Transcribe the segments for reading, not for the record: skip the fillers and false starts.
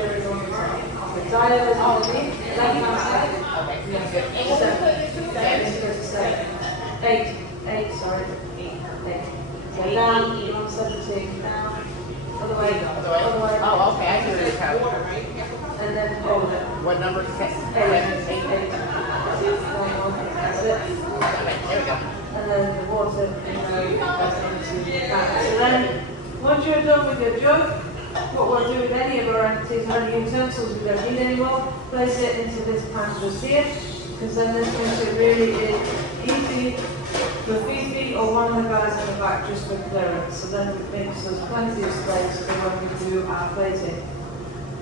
cherries on the top. The dial is underneath, left hand side. Eight, sorry. Eight. So down, you're on 17, down, other way. Oh, okay, I see where you're coming. And then hold it. What number is it? Eight. That's it. Okay, there we go. And then the water into that. So then, once you're done with your jug, what we'll do with any of our entities and any utensils we don't need anymore, place it into this pan just here, because then this makes it really easy for Fifi or one of the guys in the back just for clearance. So then it makes us plenty of space for when we do our plating.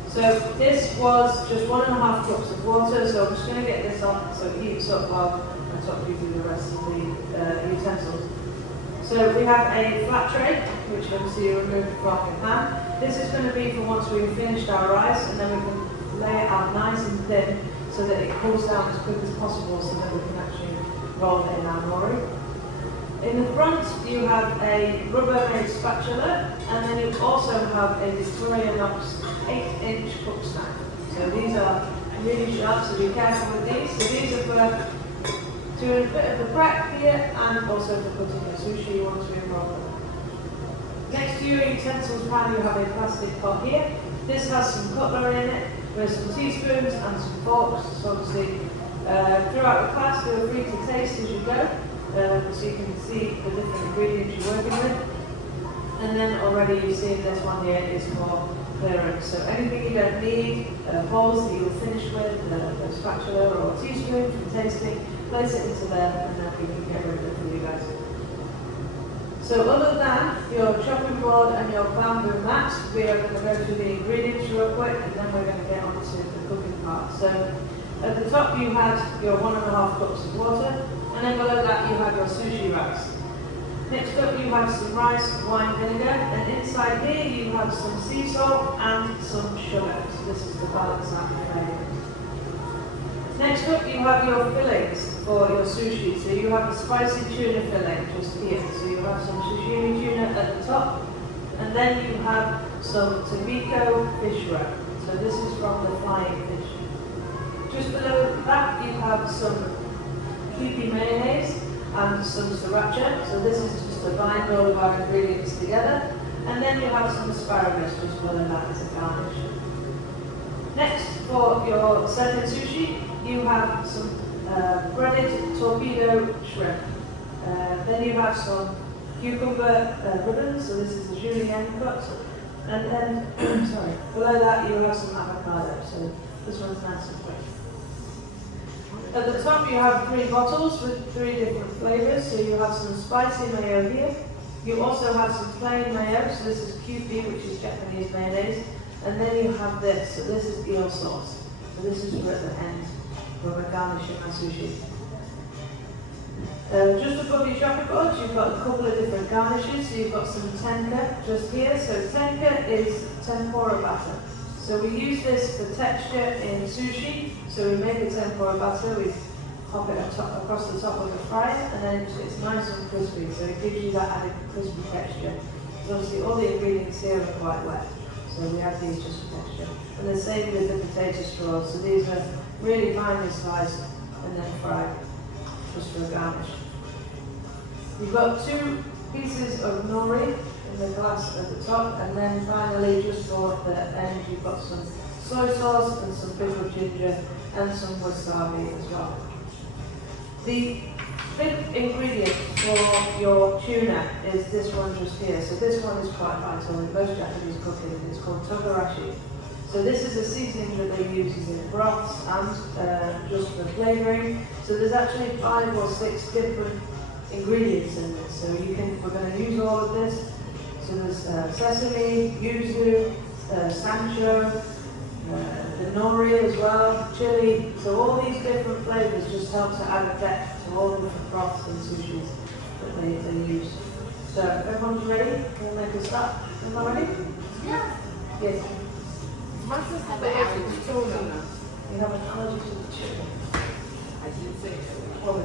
So this was just 1.5 cups of water, so I'm just going to get this on so it heats up while I talk you through the rest of the utensils. So we have a flat tray, which obviously you remove from your pan. This is going to be for once we've finished our rice, and then we can lay it out nice and thin so that it cools down as quick as possible so that we can actually roll it in our nori. In the front, you have a Rubbermaid spatula, and then you also have a Victorinox 8-inch cook snack. So these are really sharp, so be careful with these. So these are for doing a bit of the prep here, and also for cutting the sushi you want to enroll them. Next to your utensils pan, you have a plastic pot here. This has some cutlery in it, with some teaspoons and some forks. So obviously, throughout the class, feel free to taste as you go, so you can see the different ingredients you're working with. And then already you've seen this one here is for clearance. So anything you don't need, bowls that you'll finish with, a spatula or a teaspoon for tasting, place it into there, and then we can get rid of it for you guys. So other than your chopping board and your bamboo mat, we are going to go through the ingredients real quick, and then we're going to get on to the cooking part. So at the top you have your 1.5 cups of water, and then below that you have your sushi wraps. Next up you have some rice, wine vinegar, and inside here you have some sea salt and some sugar. So this is to balance out the flavor. Next up you have your fillings for your sushi. So you have a spicy tuna filling just here. So you have some sashimi tuna at the top, and then you have some Tomiko fish wrap. So this is from the flying fish. Just below that you have some Kewpie mayonnaise and some sriracha. So this is just to bind all of our ingredients together. And then you have some asparagus just below that as a garnish. Next, for your second sushi, you have some breaded torpedo shrimp. Then you have some cucumber ribbons, so this is the julienne cut. And then, sorry, below that you have some avocado, so this one's nice and quick. At the top you have 3 bottles with 3 different flavors, so you have some spicy mayo here. You also have some plain mayo, so this is Kewpie, which is Japanese mayonnaise. And then you have this, so this is eel sauce. So this is for at the end, when we're garnishing our sushi. Just above your chopping board, you've got a couple of different garnishes. So you've got some tenka just here. So tenka is tempura batter. So we use this for texture in sushi. So we make a tempura batter, we pop it across the top of the fryer, and then it's nice and crispy. So it gives you that added crispy texture. So obviously all the ingredients here are quite wet. So we have these just for texture. And the same with the potato straws. So these are really finely sliced and then fried, just for a garnish. You've got 2 pieces of nori in the glass at the top, and then finally, just for the end, you've got some soy sauce and some pickled ginger and some wasabi as well. The big ingredient for your tuna is this one just here. So this one is quite vital in most Japanese cooking. It's called togarashi. So this is a seasoning that they use in broths and just for flavouring. So there's actually 5 or 6 different ingredients in this. So we're going to use all of this. So there's sesame, yuzu, sancho, the nori as well, chili. So all these different flavours just help to add a depth to all the different broths and sushis that they use. So everyone's ready? We'll make a start. Everyone ready? Yeah. Yes. Mushrooms have an allergy to tuna. You have an allergy to the chicken. I didn't say that. Oh,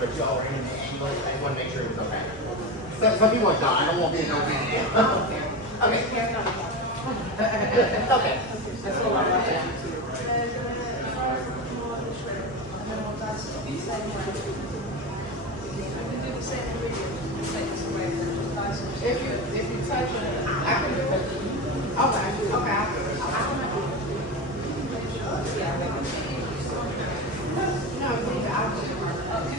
but you already in the angle. I just want to make sure it's okay. Some people are done. I don't want to be no video. Okay. Okay. That's all I like. If you touch it, I can do it. Okay. No,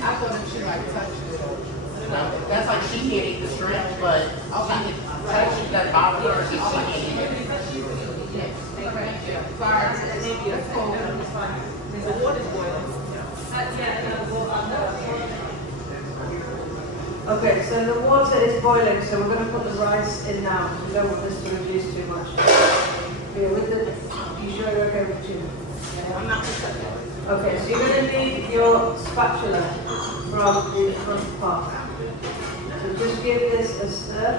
I thought that she like touched it. No, that's like she can't eat the shrimp, but she can touch it. That bother her. She can't eat it. Sorry, that's cool. The water's boiling. Okay, so the water is boiling, so we're going to put the rice in now. We don't want this to reduce too much. Here, with the, you sure you're okay with tuna? Yeah, I'm not gonna Okay, so you're going to need your spatula from the front part. So just give this a stir.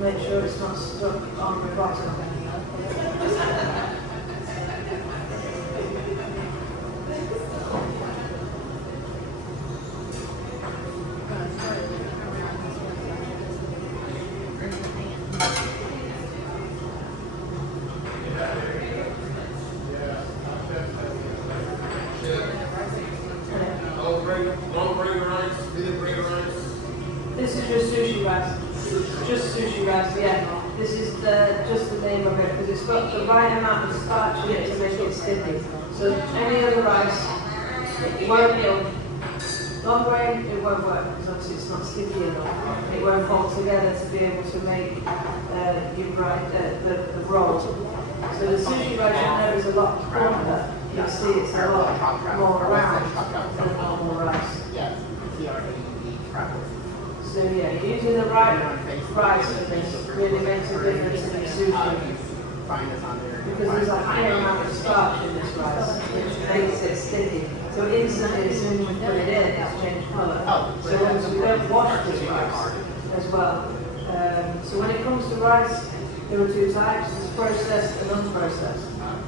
Make sure it's not stuck on the bottom. This is just sushi rice. Just sushi rice, yeah. This is just the name of it because it's got the right amount of starch in it to make it sticky. So any other rice, it won't go. Long grain, it won't work because obviously it's not sticky enough. It won't hold together to be able to make the roll. So the sushi rice you know is a lot harder. You'll see it's a lot more round than normal rice. Yes. So yeah, using the right rice for this really makes a difference in the sushi. Because there's a higher amount of starch in this rice, which makes it sticky. So instantly, as soon as you put it in, it's changed colour. So we don't wash this rice as well. So when it comes to rice, there are two types: there's processed and unprocessed.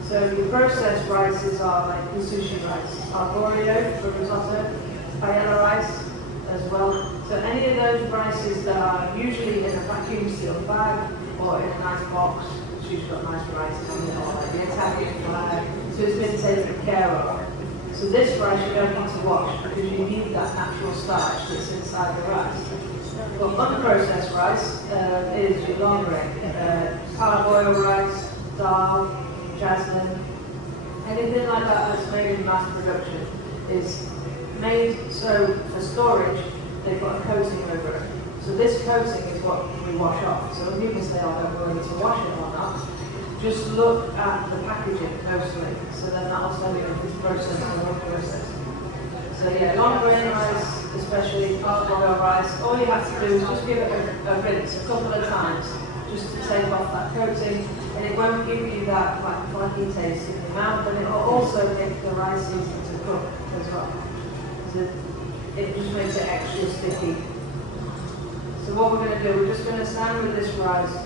So your processed rices are like the sushi rice, arborio for risotto, paella rice as well. So any of those rices that are usually in a vacuum sealed bag or in a nice box, which usually got nice rice on it, or like the Italian flag, so it's been taken care of. So this rice you don't need to wash because you need that natural starch that's inside the rice. But unprocessed rice is your long grain, parboiled rice, dal, jasmine, anything like that that's made in mass production is made so for storage they've got a coating over it. So this coating is what we wash off. So when people say, oh, I don't know whether to wash it or not, just look at the packaging closely. So then that'll tell you if it's processed or unprocessed. So yeah, long grain rice, especially parboiled rice, all you have to do is just give it a rinse a couple of times just to take off that coating, and it won't give you that like flaky taste in your mouth, and it will also make the rice easy to cook as well. So it just makes it extra sticky. So what we're going to do, we're just going to stand with this rice. I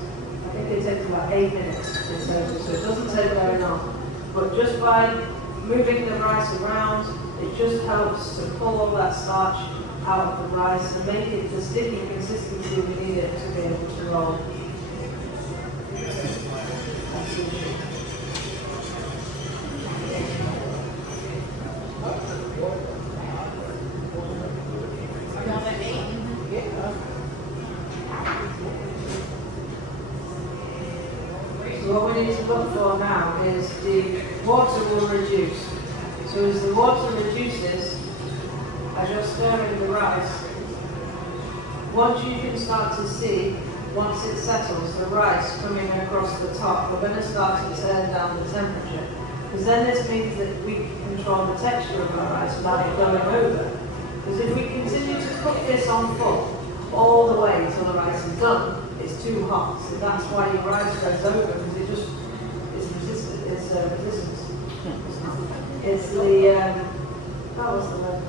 think it takes about 8 minutes in total, so it doesn't take very long. But just by moving the rice around, it just helps to pull all that starch out of the rice and make it the sticky consistency we need it to be able to roll. So what we need to look for now is the water will reduce. So as the water reduces, as you're stirring the rice, once you can start to see, once it settles, the rice coming across the top, we're going to start to turn down the temperature. Because then this means that we can control the texture of our rice without it going over. Because if we continue to cook this on full all the way until the rice is done, it's too hot. So that's why your rice goes over, because it just is resistant. It's resistance. It's the that was the word.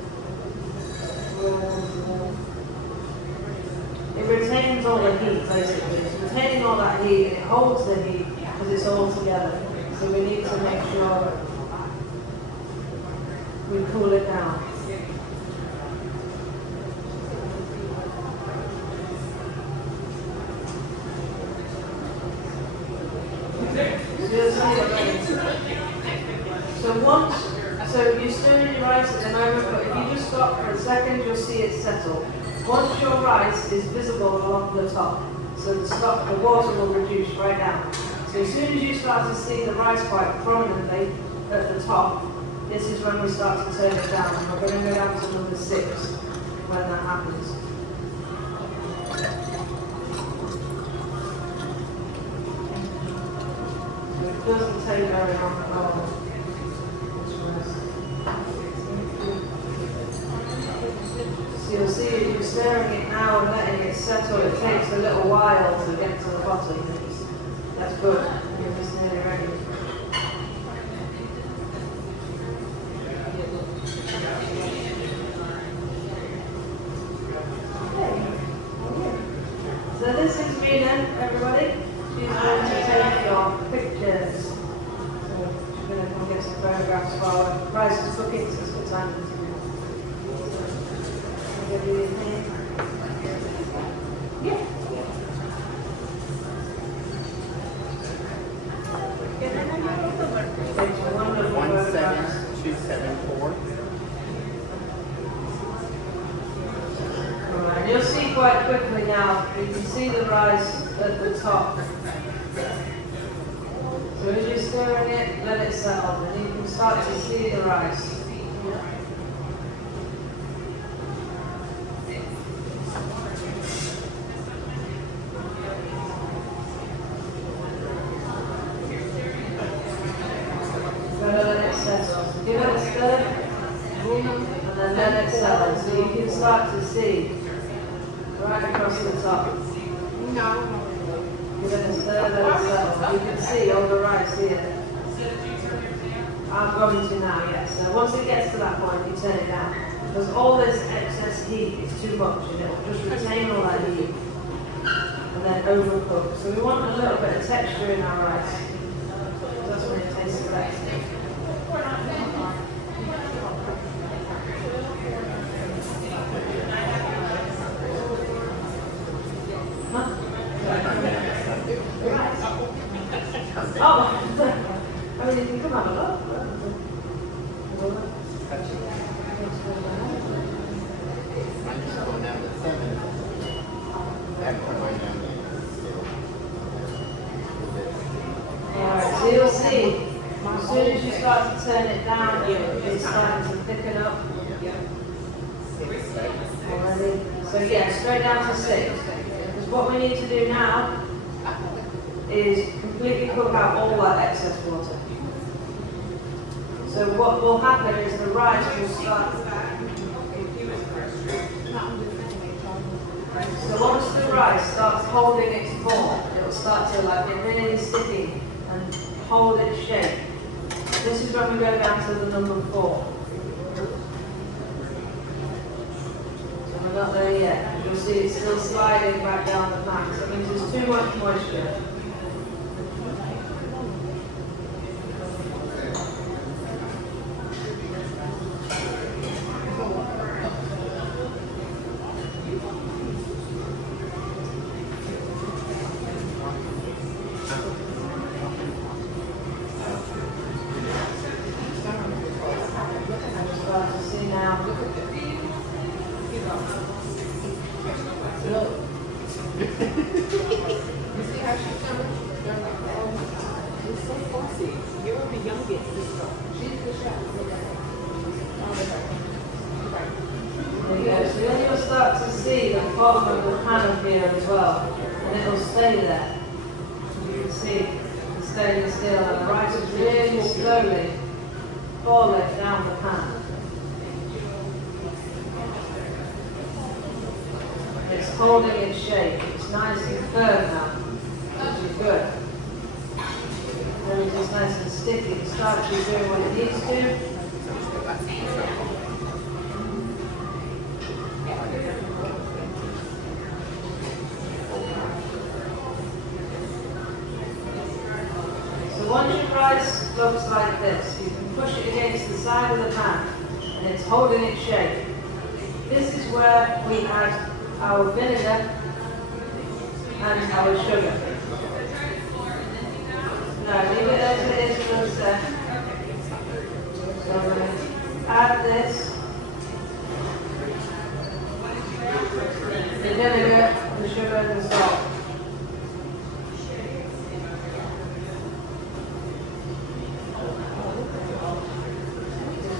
It retains all the heat, basically. It's retaining all that heat, and it holds the heat because it's all together. So we need to make sure we cool it down. you'll see it ready. So you stir in your rice at the moment, but if you just stop for a second, you'll see it settle. Once your rice is visible along the top, so the water will reduce right down. So as soon as you start to see the rice quite prominently at the top, this is when we start to turn it down. And we're going to go down to number 6 when that happens. It doesn't take very long at all. So you'll see if you're stirring it now and letting it settle, it takes a little while to get to the bottom. That's good. You're just nearly ready. So this is Rena, everybody. She's going to take your pictures. So she's going to come get some photographs for our rice and cooking, so it's good time to do. I'll give you his name. Yeah. 17274. Alright, you'll see quite quickly now, you can see the rice at the top. So as you're stirring it, let it settle, and you can start to see the rice. Give it a stir, and then let it settle, so you can start to see right across the top. No. Give it a stir, let it settle. You can see all the rice here. I'm going to now, yes. So once it gets to that point, you turn it down. Because all this excess heat is too much, and it will just retain all that heat. And then overcook. So we want a little bit of texture in our rice. That's when it tastes the best. Oh, I mean, you can come have a look. I'm just going down to 7. That's going down Alright, so you'll see, as soon as you start to turn it down, it's starting to thicken up. Already. So yeah, straight down to 6. Because what we need to do now is completely cook out all that excess water. So what will happen is the rice will start. So once the rice starts holding its form, it will start to like get really sticky and hold its shape. This is when we go down to the number 4. So we're not there yet. You'll see it's still sliding back down the pan. So it means there's too much moisture. So then you'll start to see the bottom of the pan here as well, and it'll stay there. You can see it's staying still, and the rice is really slowly falling down the pan. It's holding its shape. It's nice and firm now, which is good. Then it's just nice and sticky. It starts doing what it needs to. Once your rice looks like this, you can push it against the side of the pan and it's holding its shape. This is where we add our vinegar and our sugar. Now leave it there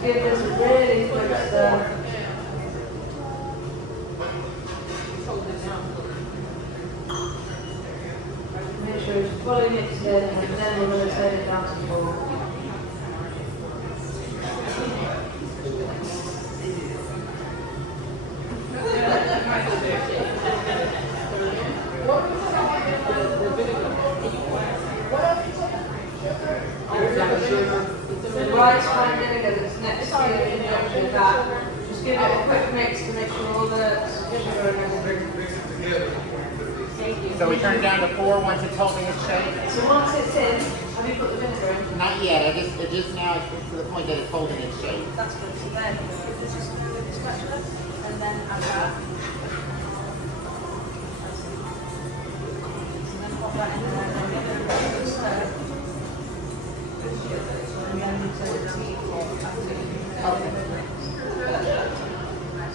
give this a really quick stir. Make sure it's fully mixed in, and then we're going to turn it down to 4. The rice wine vinegar that's next to the injection of that, just give it a quick mix to make sure all the sugar and everything. So we turn it down to 4 once it's holding its shape? So once it's in, have you put the vinegar in? Not yet, it just now it's to the point that it's holding its shape. That's good. So then, if this is with the spatula, and then add that. So then pop that in there, and then give it a quick stir. And then we turn it to 4. Okay.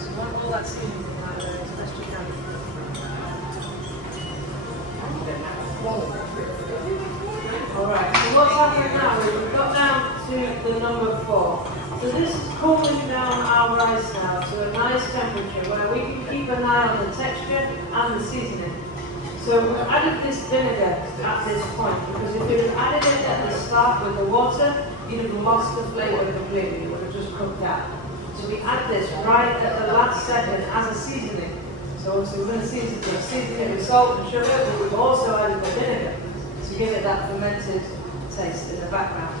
So want all that seasoning in there as best you can. Alright, so what's happening now is we've got down to the number 4. So this is cooling down our rice now to a nice temperature where we can keep an eye on the texture and the seasoning. So we've added this vinegar at this point because if we had added it at the start with the water, you'd have lost the flavour completely, it would have just cooked out. So we add this right at the last second as a seasoning. So we're going to season it with salt and sugar, but we've also added the vinegar to give it that fermented taste in the background.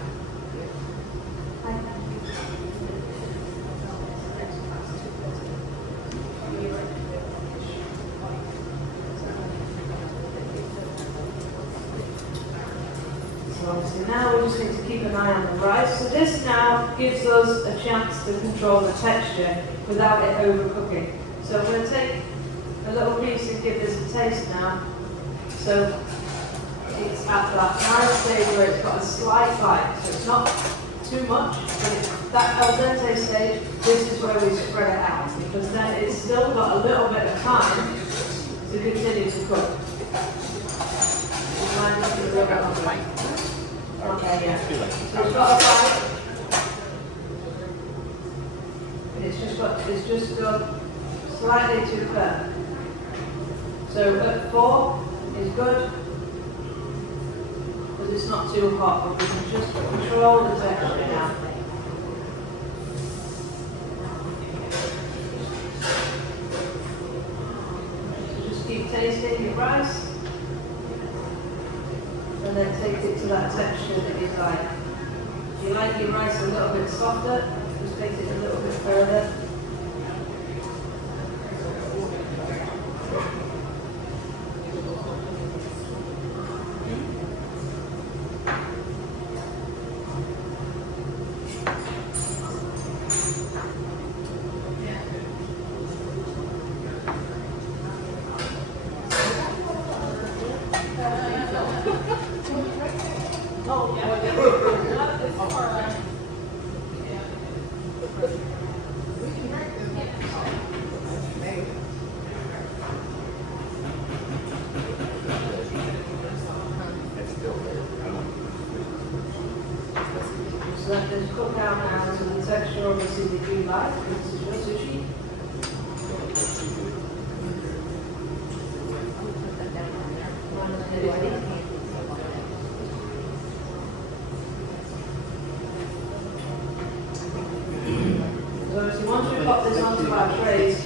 So obviously now we just need to keep an eye on the rice. So this now gives us a chance to control the texture without it overcooking. So I'm going to take a little piece and give this a taste now. So it's at that nice stage where it's got a slight bite. So it's not too much, but it's that al dente stage, this is where we spread it out because then it's still got a little bit of time to continue to cook. Okay, yeah. So it's got a bite. And it's just got slightly too firm. So at 4 is good because it's not too hot, but we can just control the texture now. So just keep tasting your rice and then take it to that texture that you like. If you like your rice a little bit softer, just take it a little bit further. So let this cook down now to the texture obviously that you like. This is your sushi. So obviously once we pop this onto our trays,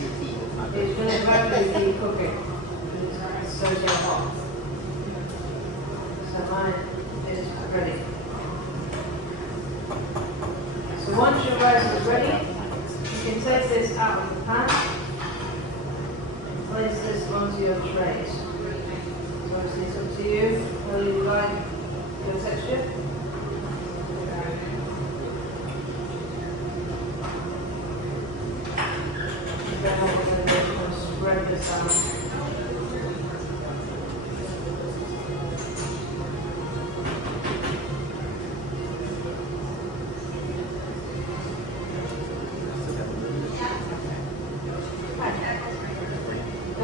it's going to rapidly be cooking. It's so hot. So mine is ready. So once your rice is ready, you can take this out of the pan and place this onto your trays. So obviously it's up to you whether you like your texture. Then what we're going to do is spread this out.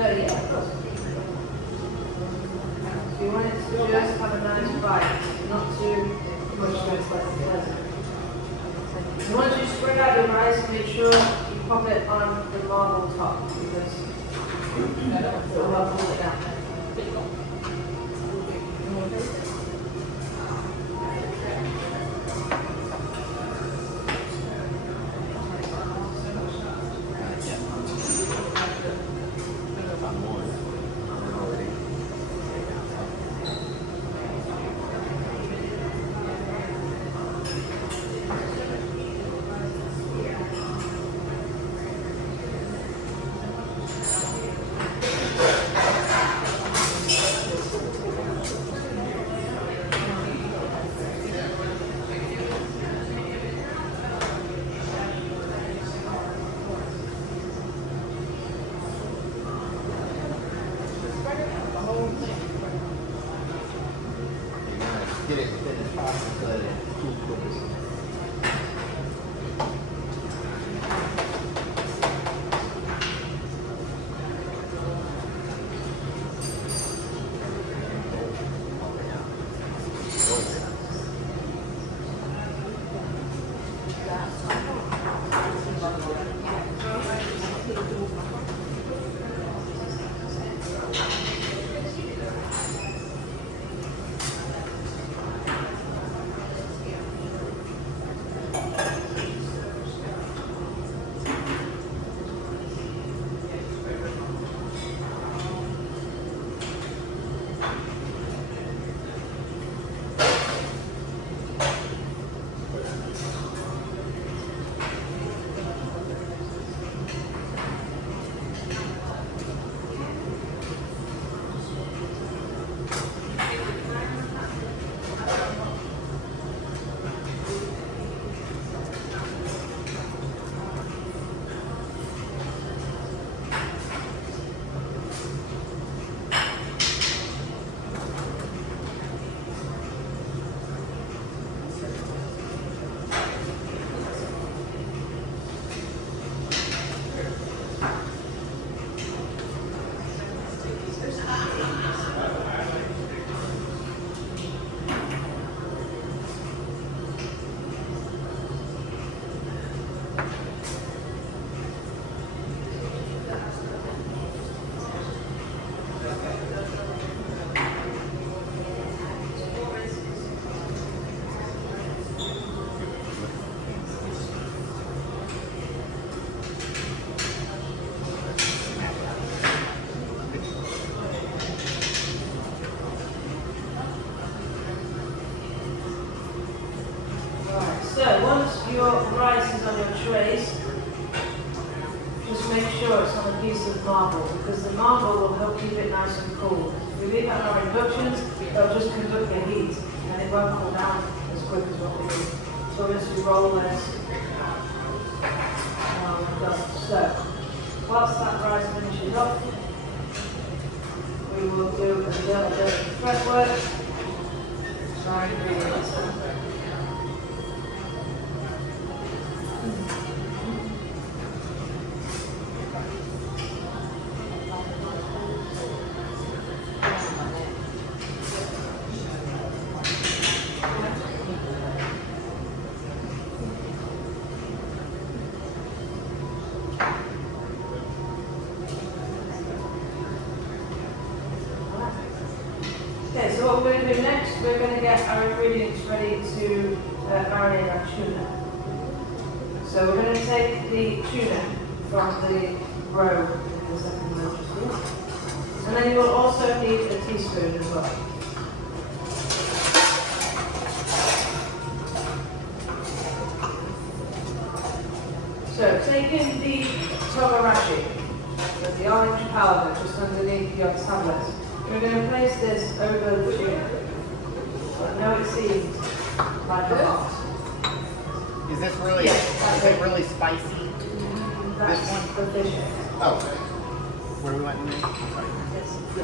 Yeah, of course. So you want it to just have a nice bite, not too much so it's like pleasant. So once you spread out your rice, make sure you pop it on the marble top because it will help hold it down. Get it as possible so that it cools quicker. So once your rice is on your trays, just make sure it's on a piece of marble because the marble will help keep it nice and cool. If we leave it on our inductions, they'll just conduct the heat and it won't cool down as quick as what we do. So we're just roll this. So whilst that rice finishes up, we will do a little bit of fretwork. Dry ingredients. Okay, so what we're going to do next, we're going to get our ingredients ready to marinate our tuna. So we're going to take the tuna from the roe in the second one. And then you will also need a teaspoon as well. So taking the togarashi, the orange powder just underneath your tablets, we're going to place this over the tuna. So I know it seems like a lot. Is this really, Yes, is it really spicy? That's This one? the fish. Oh. Where we went in there? Sorry.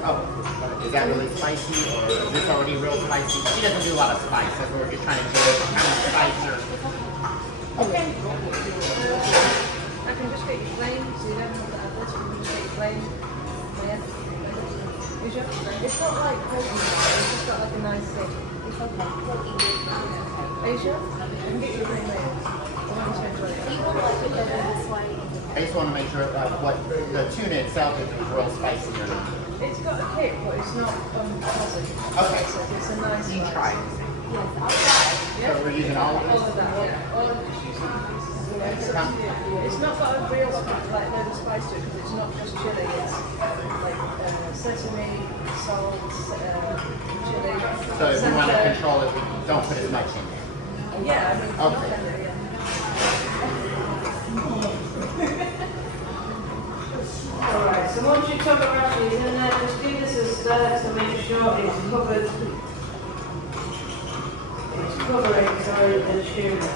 Oh. Is that really spicy or is this already real spicy? She doesn't do a lot of spice. That's what we're just trying to do. Kind of spicier. Okay. I can just get you plain, so you don't have to add this. We can just get you plain. Yeah. Is your, it's not like coconut, it's just got like a nice thick. It's okay. Are you sure? I can get you plain layers. I just want to make sure what the tuna itself, if it was real spicy or not. It's got a kick, but it's not unpleasant. Okay. It's a nice. You try it. So we're using all of All this? of that, yeah. All of it's not got a real like load of spice to it because it's not just chili. It's like sesame, salt, chili. So if we want to control it, we don't put as much in there. Yeah, I mean, it's not Okay. tender, yeah. Alright, so once you cover up these in there, just give this a stir to make sure it's covered. It's covering, sorry, the tuna.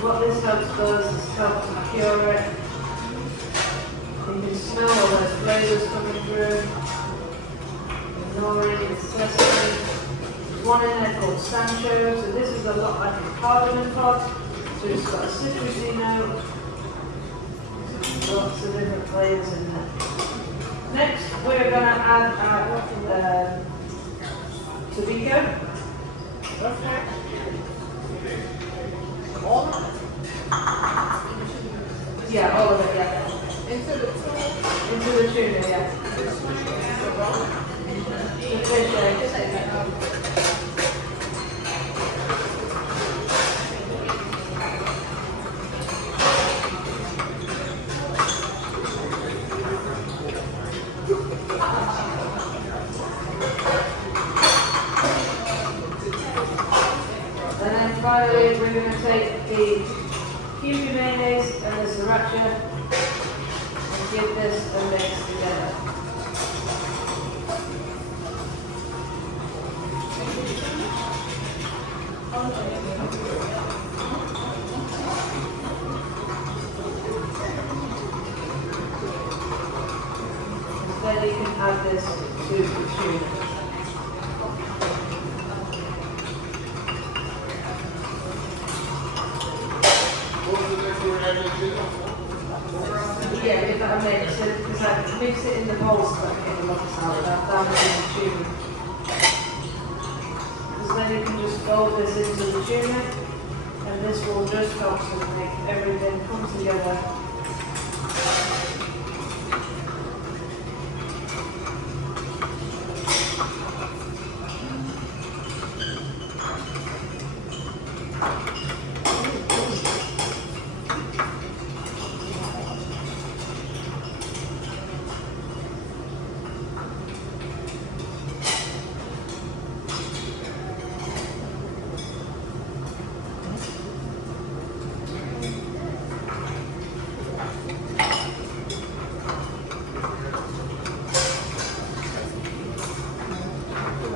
What this helps does is help to cure it. You can smell all those flavors coming through. The nori, the sesame. There's one in there called Sancho, so this is a lot like a cardamom pod. So it's got a citrusy note. Lots of different flavors in there. Next, we're going to add our tobacco. Okay. Yeah, all of it, yeah. Into the tuna. Into the tuna, yeah. The fish eggs. And then finally, we're going to take the Kiwi mayonnaise and the sriracha and give this a mix together. Then you can add this to the tuna. Yeah, if that makes it, because I mix it in the bowl so I get a lot of salad. I've done it in the tuna. Because then you can just fold this into the tuna, and this will just help to make everything come together.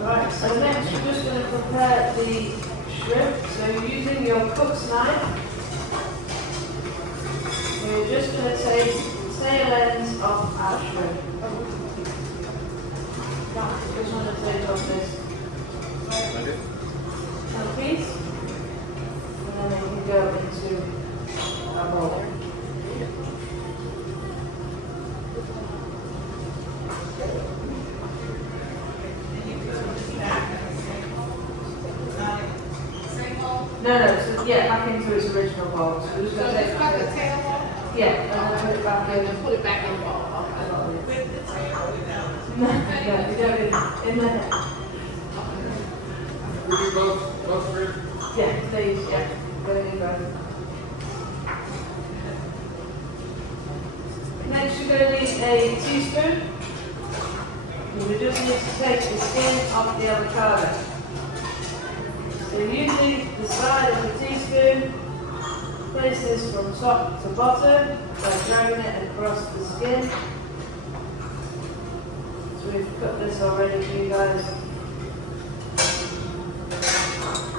Alright, so next you're just going to prepare the shrimp. So using your cook's knife, we're just going to take tail ends of our shrimp. Just want to take off this piece, and then it can go into our bowl. No, so yeah, back into its original bowl. So we're just going to take Cut the tail off. yeah, and then put it back in. And put it back in the bowl. No, you don't in the head. We do both ribs? Yeah, please, yeah. Go in both. Next you're going to need a teaspoon. We just need to take the skin off the avocado. So using the side of the teaspoon, place this from top to bottom by dragging it across the skin. So we've cut this already for you guys. So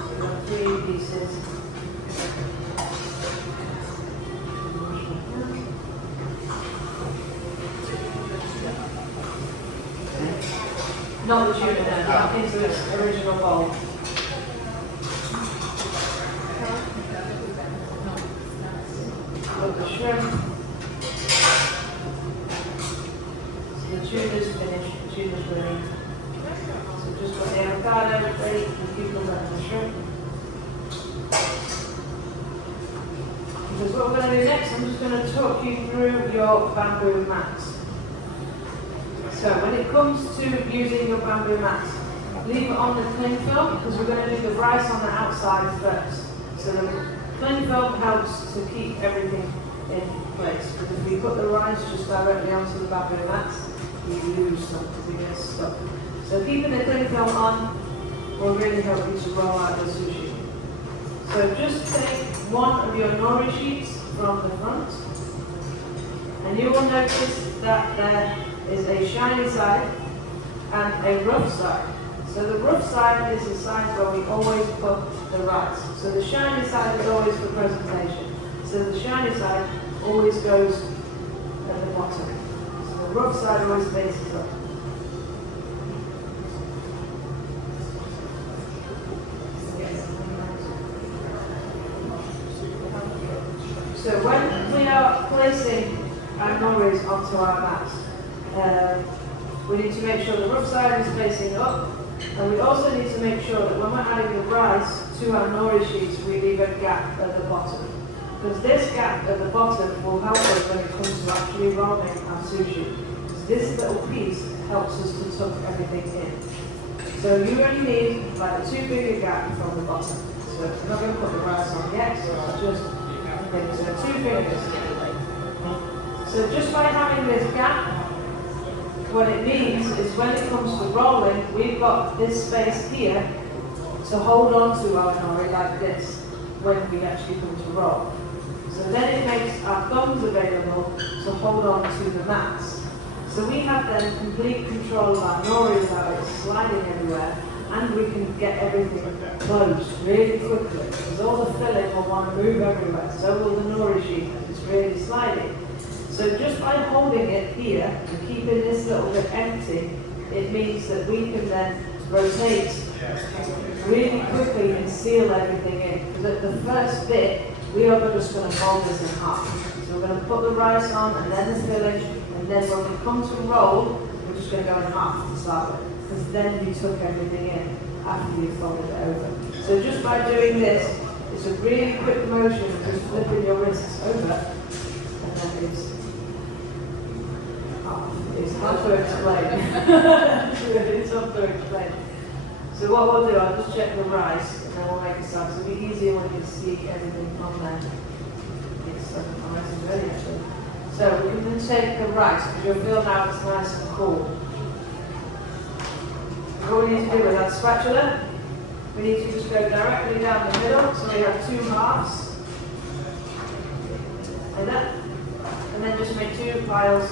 we've got 3 pieces. Not the tuna, no, back into its original bowl. Got the shrimp. So the tuna's finished, the tuna's ready. So just got the avocado ready, the cucumber and the shrimp. Because what we're going to do next, I'm just going to talk you through your bamboo mats. So when it comes to using your bamboo mats, leave it on the cling film because we're going to do the rice on the outside first. So the cling film helps to keep everything in place. Because if we put the rice just directly onto the bamboo mats, you lose some because it gets stuck. So keeping the cling film on will really help you to roll out the sushi. So just take one of your nori sheets from the front, and you will notice that there is a shiny side and a rough side. So the rough side is the side where we always put the rice. So the shiny side is always for presentation. So the shiny side always goes at the bottom. So the rough side always faces up. So when we are placing our noris onto our mats, we need to make sure the rough side is facing up, and we also need to make sure that when we're adding the rice to our nori sheets, we leave a gap at the bottom. Because this gap at the bottom will help us when it comes to actually rolling our sushi. Because this little piece helps us to tuck everything in. So you only need like a too big a gap from the bottom. So we're not going to put the rice on yet, so just so 2 fingers. So just by having this gap, what it means is when it comes to rolling, we've got this space here to hold on to our nori like this when we actually come to roll. So then it makes our thumbs available to hold on to the mats. So we have then complete control of our nori without it sliding everywhere, and we can get everything closed really quickly because all the filling will want to move everywhere. So will the nori sheet if it's really sliding. So just by holding it here and keeping this little bit empty, it means that we can then rotate really quickly and seal everything in. Because at the first bit, we are just going to fold this in half. So we're going to put the rice on and then the filling, and then when we come to roll, we're just going to go in half to start with. Because then you took everything in after you folded it over. So just by doing this, it's a really quick motion of just flipping your wrists over, and then it's hard to explain. It's hard to explain. So what we'll do, I'll just check the rice, and then we'll make a start. So it'll be easier when you see everything on there. It's nice and ready actually. So we can then take the rice, because you'll feel now it's nice and cool. What we need to do with that spatula, we need to just go directly down the middle, so we have 2 halves, like that, and then just make 2 piles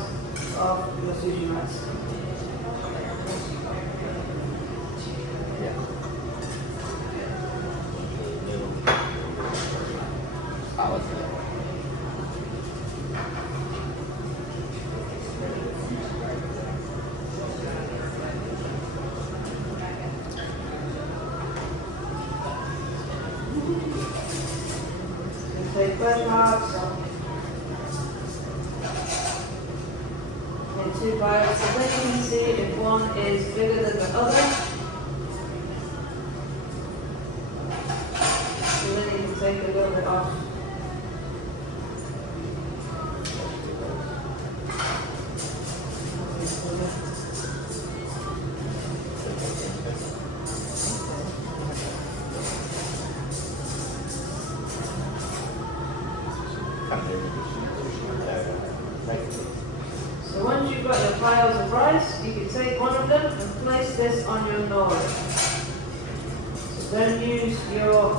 of your sushi rice. Take both halves in 2 piles. So then you can see if one is bigger than the other. So then you can take a little bit off. So once you've got your piles of rice, you can take one of them and place this on your nori. So don't use your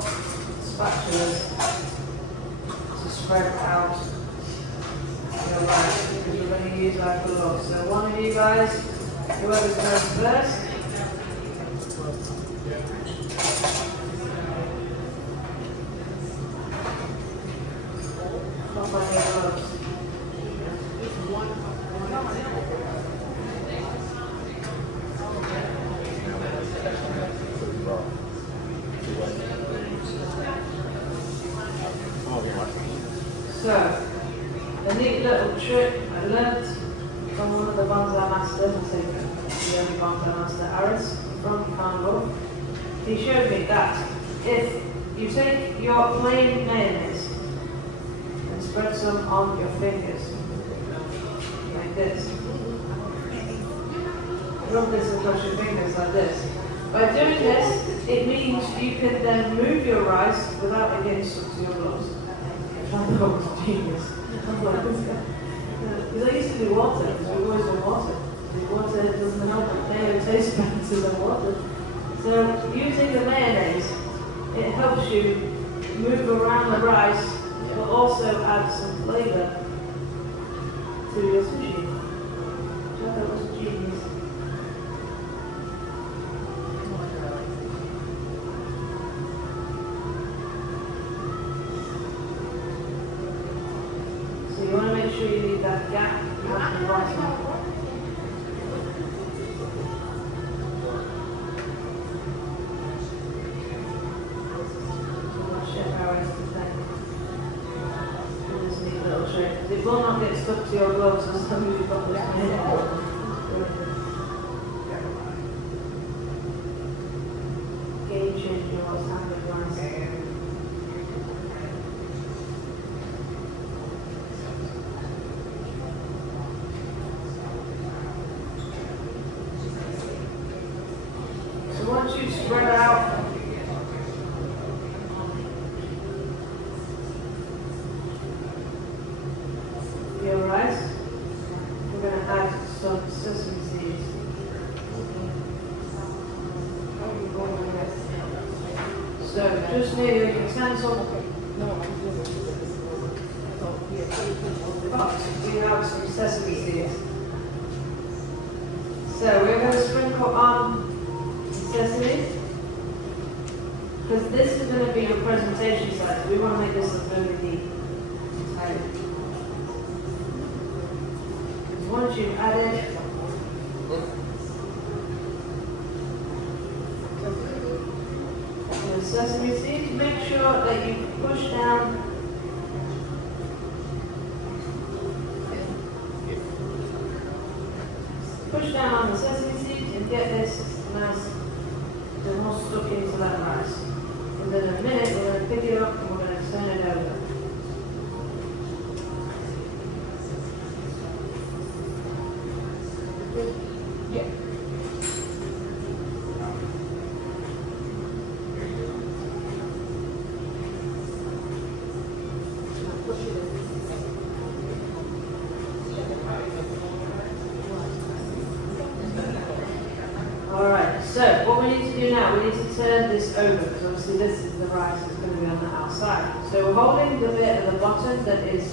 spatulas to spread out your rice because you're going to use like a lot. So one of you guys, whoever's goes first, pop on your gloves. So, a neat little trick I learnt from one of the bonsai masters, I think the only bonsai master, Aris, from Carnival. He showed me that if you take your plain mayonnaise spread some on your fingers. Like this. Rub this across your fingers like this. By doing this, it means you can then move your rice without it getting stuck to your gloves. I thought it was genius. Because I used to do water, because we've always done water. Water doesn't help it, they taste better than water. So using the mayonnaise, it helps you move around the rice, but also add some flavour to your sushi. I thought that was genius. So you want to make sure you leave that gap at the bottom. It will not get stuck to your gloves as long as you've got this game changer what's happening rice. So once you spread out your rice, we're going to add some sesame seeds. So just near your utensil, we have some sesame seeds. So we're going to sprinkle on sesame, because this is going to be your presentation side, so we want to make this look really neat. Once you've added the sesame seeds, make sure that you push down on the sesame seeds and get this nice, the more stuck into that rice. And then in a minute we're going to pick it up and we're going to turn it over. Yeah. Alright, so what we need to do now, we need to turn this over, because obviously this is the rice that's going to be on the outside. So we're holding the bit at the bottom that is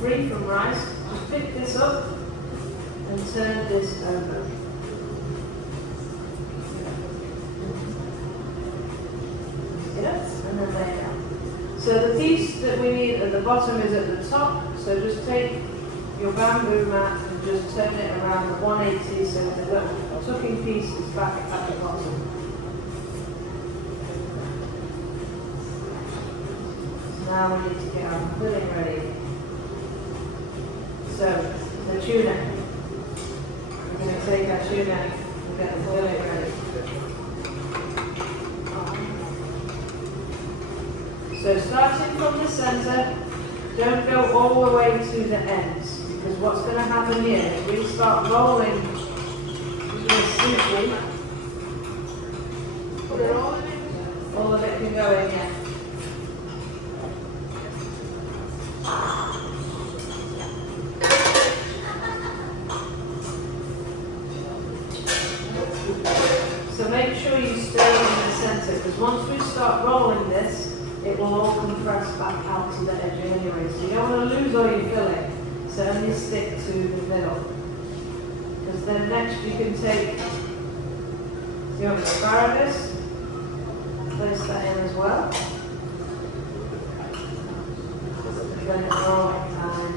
free from rice. Just pick this up and turn this over. Yes, and then there you go. So the piece that we need at the bottom is at the top, so just take your bamboo mat and just turn it around the 180 so that the tucking piece is back at the bottom. So now we need to get our filling ready. So the tuna. We're going to take our tuna and get the filling ready. So starting from the center, don't go all the way to the ends, because what's going to happen here is we start rolling the sushi. Put it all in it? All of it can go in here. So make sure you stay in the center, because once we start rolling this, it will all compress back out to the edge anyway. So you don't want to lose all your filling, so only stick to the middle. Because then next you can take your asparagus, place that in as well. Then it's rolling time.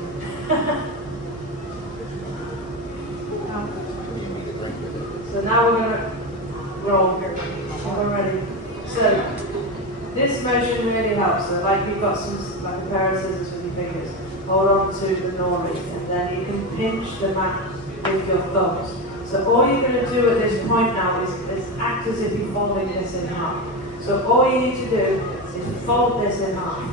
So now we're going to roll. We're ready. So this motion really helps. So like you've got some, like a pair of scissors with your fingers. Hold on to the nori, and then you can pinch the mat with your thumbs. So all you're going to do at this point now is act as if you're folding this in half. So all you need to do is fold this in half.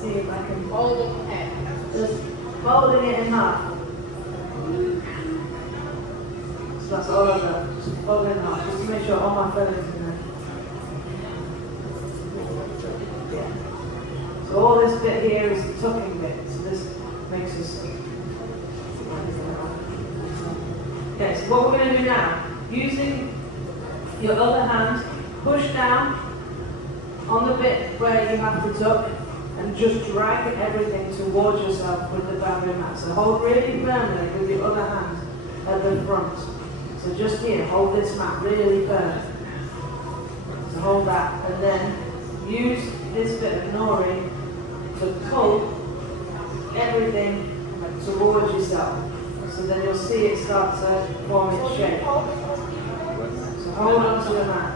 see if I can Hold it in half. just folding it in half. So that's all I've done. Just fold it in half, just to make sure all my feathers in there. Yeah. So all this bit here is the tucking bit. So this makes us. Okay, so what we're going to do now, using your other hand, push down on the bit where you have to tuck and just drag everything towards yourself with the boundary mat. So hold really firmly with your other hand at the front. So just here, hold this mat really firm. So hold that and then use this bit of nori to pull everything towards yourself. So then you'll see it start to form its shape. So hold on to the mat.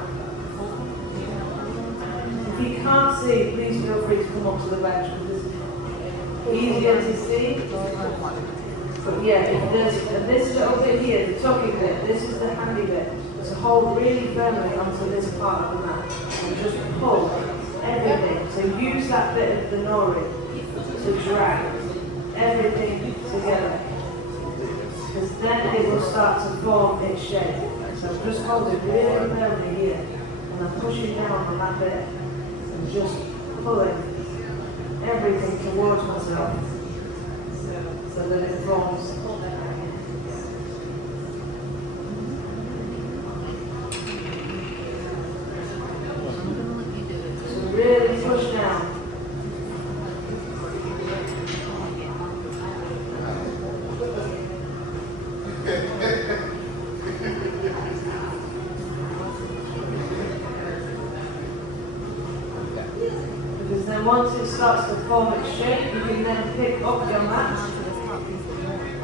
If you can't see, please feel free to come up to the bench because it's easier to see. But yeah, if there's this little bit here, the tucking bit, this is the handy bit. So hold really firmly onto this part of the mat and just pull everything. So use that bit of the nori to drag everything together. Because then it will start to form its shape. So just hold it really firmly here, and I'm pushing down on that bit, and just pulling everything towards myself, so that it forms. So really push down. Because then once it starts to form its shape, you can then pick up your mat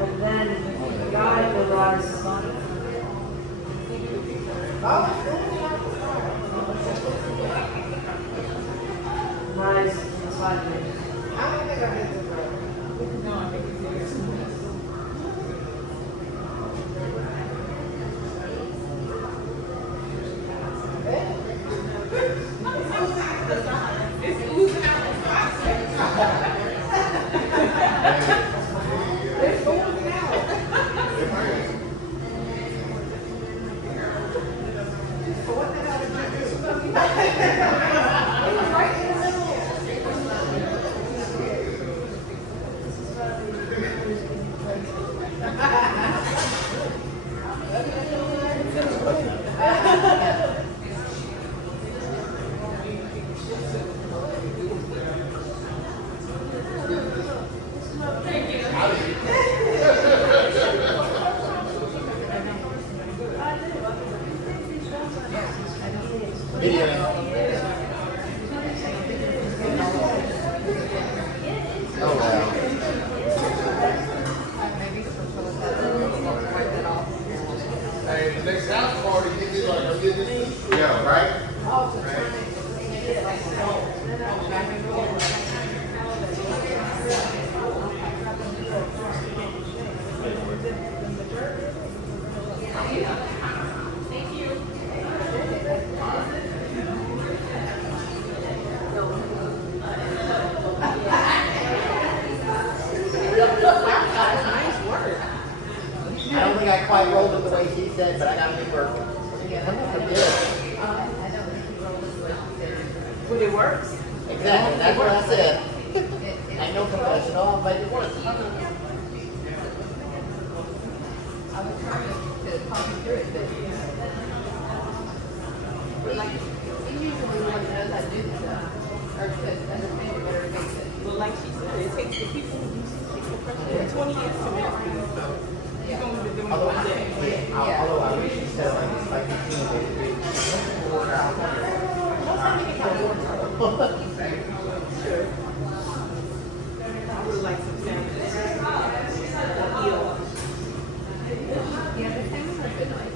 and then guide the rice. Nice, that's like it. I don't think I did this right. No, I think it's It's oozing out the process. It's oozing out. So what the hell did you do? It was right in the middle. Oh wow. Hey, the next house party, you get like, I'm getting this. Yeah, right? I don't think I quite rolled it the way she said, but I got to be working. I'm not good. But it works. Exactly, that's what I said. I know professional, but it works. I was trying to talk you through it, but like, he usually the one that knows how to do this stuff, or to understand it better and makes it. Well, like she said, it takes the people who use it 20 years to make these stuff. You're going to be doing it Although, one day. although I wish you said like it's like you know, they work out. Sure. I would like some sandwiches. Or eel. Yeah, the things are good like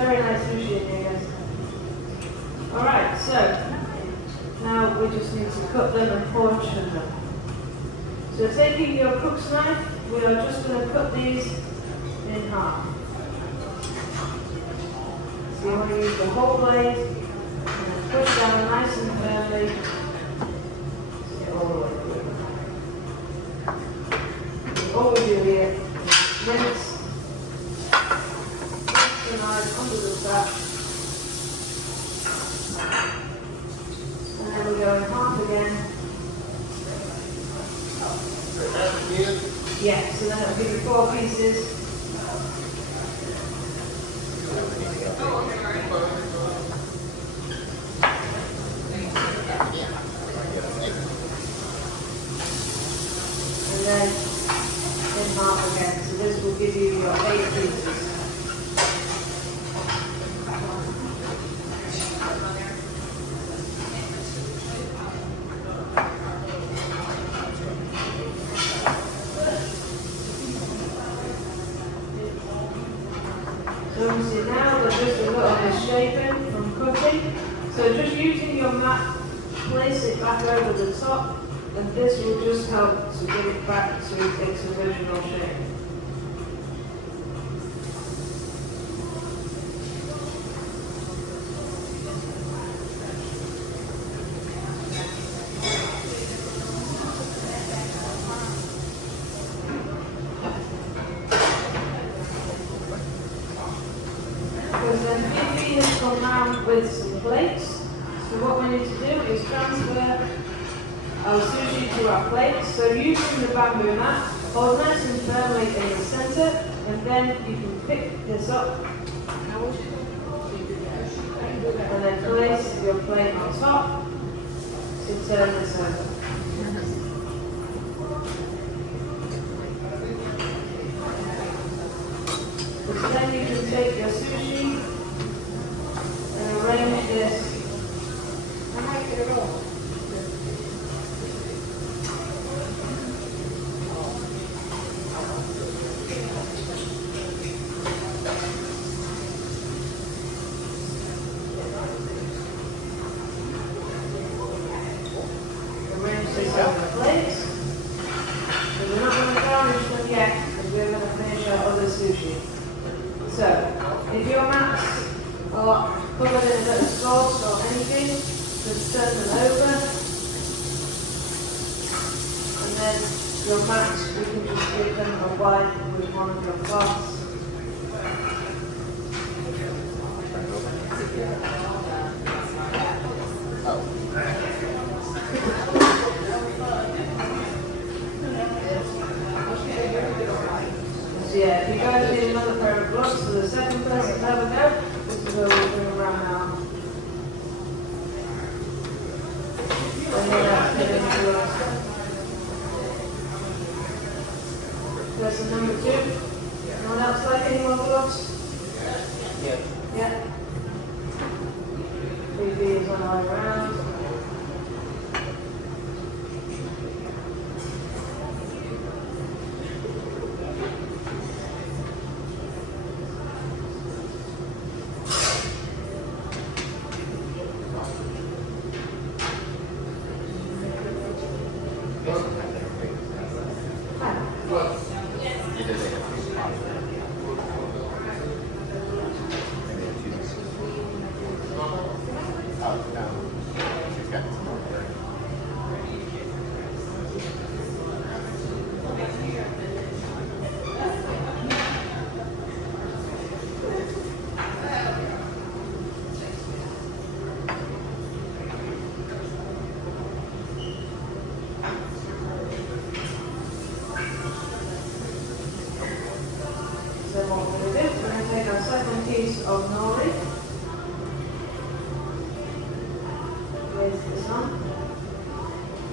Very nice sushi in here, guys. Alright, so now we just need to cut them and portion them. So taking your cook's knife, we are just going to cut these in half. So you want to use the whole blade and then push down nice and firmly. Get all the way through. All we do here is rinse the knife under the strap. And then we go in half again. Yeah, so then it'll give you 4 pieces. And then in half again. So this will give you your 8 pieces. So you see now there's just a little misshapen from cooking. So just using your mat, place it back over the top, and this will just help to get it back to its original shape. Because then Fifi has come round with some plates. So what we need to do is transfer our sushi to our plates. So using the bamboo mat, hold nice and firmly in the center, and then you can pick this up and then place your plate on top to turn this over. So then you can take your sushi and arrange this. I might get it all. Arrange this on the plates. So we're not going to garnish them yet because we're going to finish our other sushi. So, if your mats are covered in a bit of sauce or anything, just turn them over. And then your mats, you can just give them a wipe with one of your cloths. So yeah, if you guys need another pair of gloves for the second person to have a go, this is where we'll bring around now. And then that's it into us. Person number 2. Anyone else like any more gloves? Yeah. Yeah. 3B is on our way around. So what we're going to do, we're going to take our second piece of nori, place this on,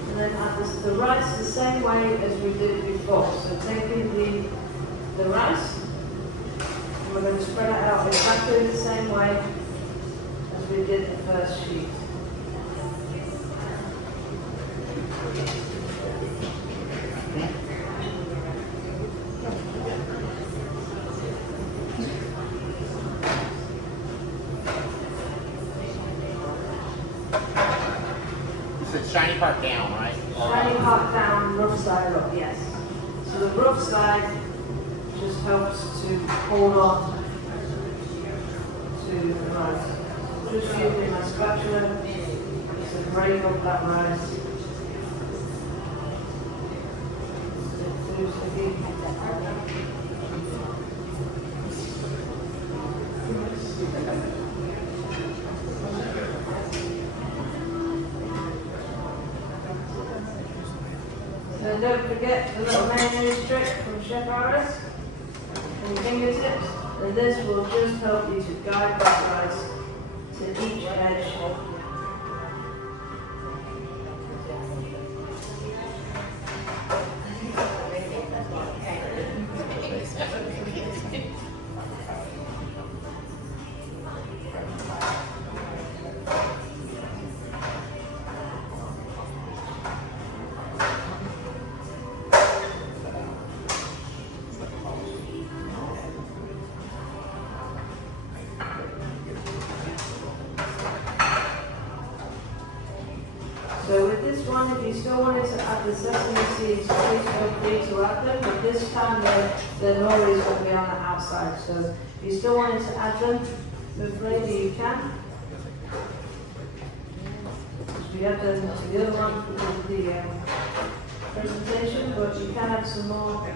and then add the rice the same way as we did it before. So taking the rice, and we're going to spread it out exactly the same way as we did the first sheet. So it's shiny part down, right? Shiny part down, rough side up, yes. So the rough side just helps to hold on to the rice. Just using my spatula to break up that rice. It's too sticky. And don't forget the little mayonnaise trick from Chef Harris and your fingertips. And this will just help you to guide that rice to each edge. So with this one, if you still wanted to add the sesame seeds, please feel free to add them, but this time the nori is going to be on the outside. So if you still wanted to add them with flavor, you can. We add them to the other one with the presentation, but you can add some more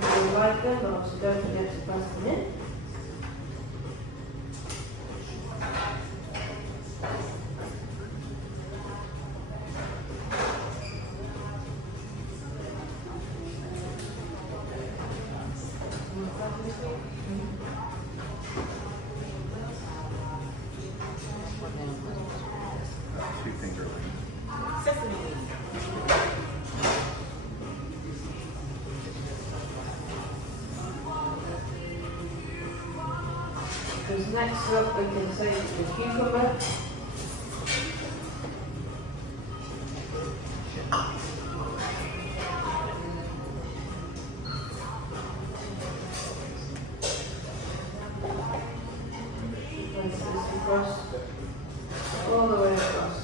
if you like them, but also don't forget to press them in. Two-finger ring. Sesame seeds. Because next up we can take the cucumber. Place this across, all the way across.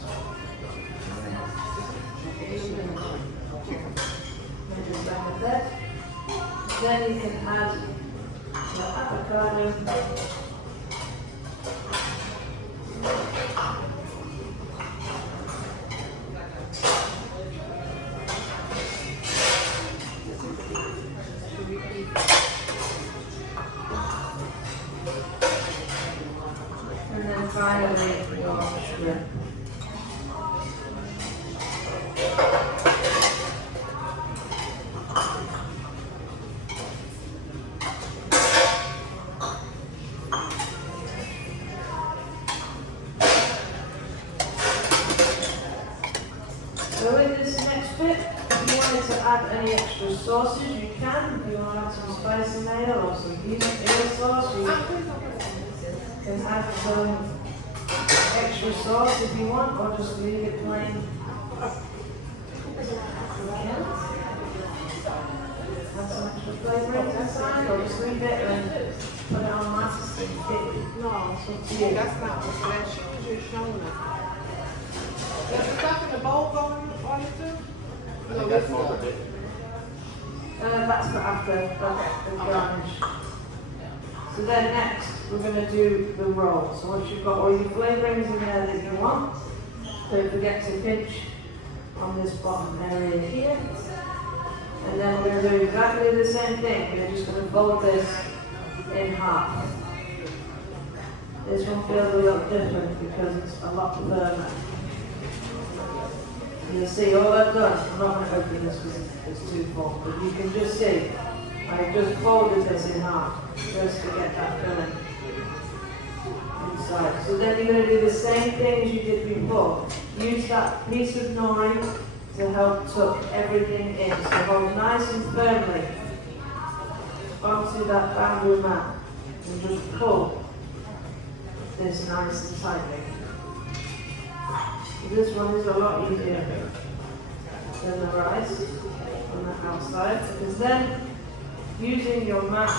Maybe back like that. Then you can add your avocado. And then finally, your shrimp. So with this next bit, if you wanted to add any extra sauces, you can. If you want to add some spicy mayo or some beef sauce, you can add some extra sauce if you want, or just leave it plain. Again. Add some extra flavouring inside, or just leave it and put it on mass. No, it's up to you. That's not what that shoes you're showing us. Does the stuff in the bowl go on it too? I think that's most of it. That's for after the garnish. So then next, we're going to do the roll. So once you've got all your flavourings in there that you want, don't forget to pinch on this bottom area here. And then we're going to do exactly the same thing. We're just going to fold this in half. This one feels a little different because it's a lot firmer. You'll see all I've done. I'm not going to open this because it's too full, but you can just see I've just folded this in half just to get that filling inside. So then you're going to do the same thing as you did before. Use that piece of nori to help tuck everything in. So hold nice and firmly onto that bamboo mat and just pull this nice and tightly. This one is a lot easier than the rice on the outside, because then using your mat,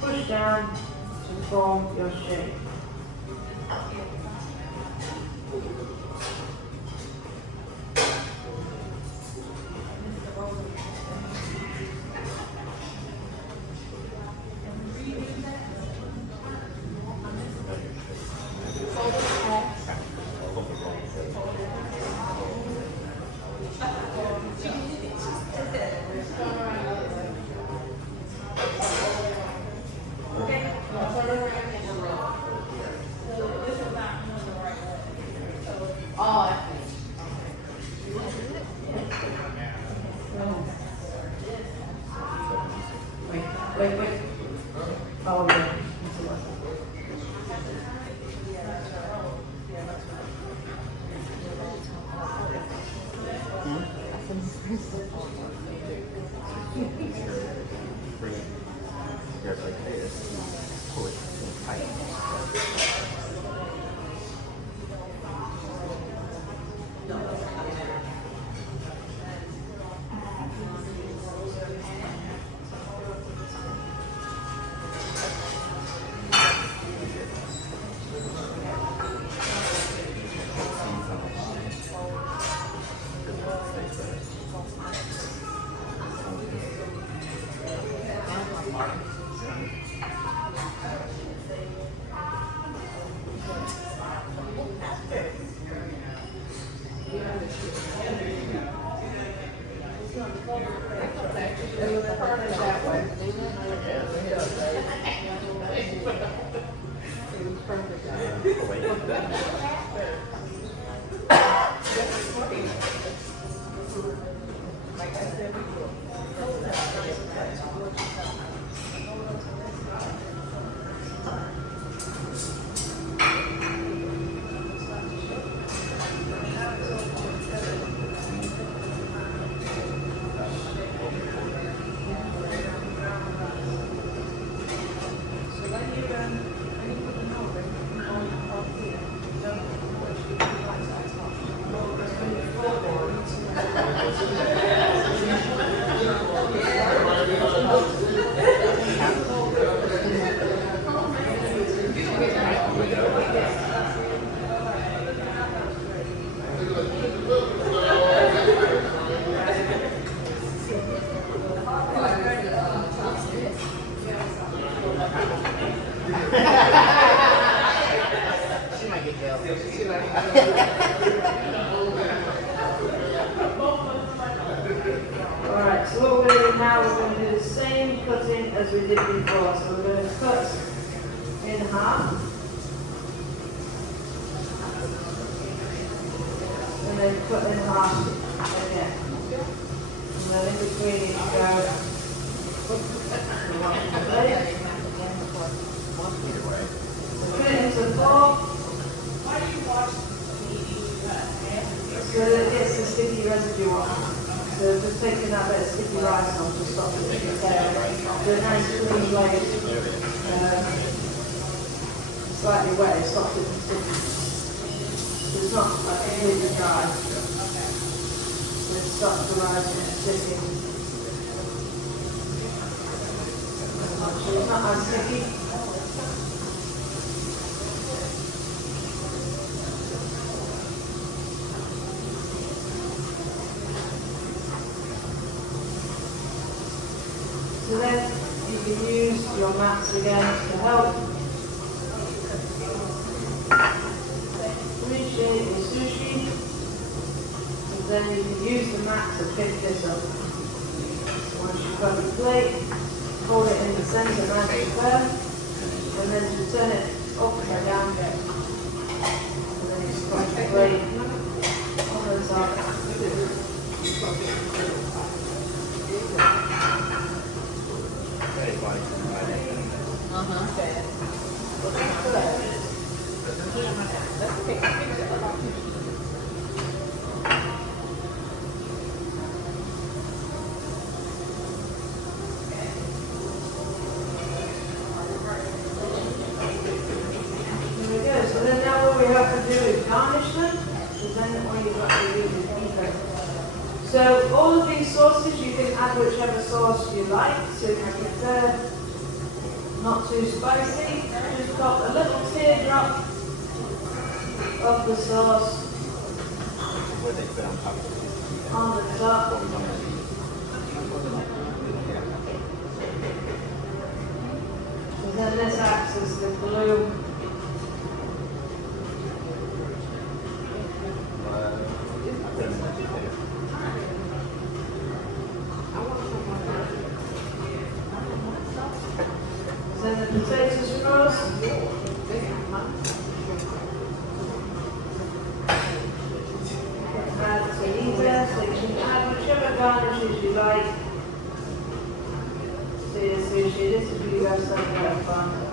push down to form your shape. She might get jealous. Alright, so what we're going to do now, we're going to do the same cutting as we did before. So we're going to cut in half. And then cut in half again. And then in between each go. Ready? Put it into four. So that it gets the sticky residue off. So just taking that bit of sticky rice off to stop it to get the nice clean layer. Slightly wet, it stops it from sticking. So it's not like completely dry. So it stops the rice from sticking. So it's not as sticky. So then you can use your mats again to help reshape your sushi. And then you can use the mat to pick this up. Once you've got your plate, hold it in the center nice and firm, and then to turn it up and down. And then you just put your plate on the top. So then now what we have to do is garnish them, because then all you've got to do is deepen. So all of these sauces, you can add whichever sauce you like. So if you prefer not too spicy, just got a little teardrop of the sauce What they put on top of it. on the top. And then this acts as the glue. Then the potatoes froze. Add tahita, so you can add whichever garnishes you like to your sushi. This would be best on fun.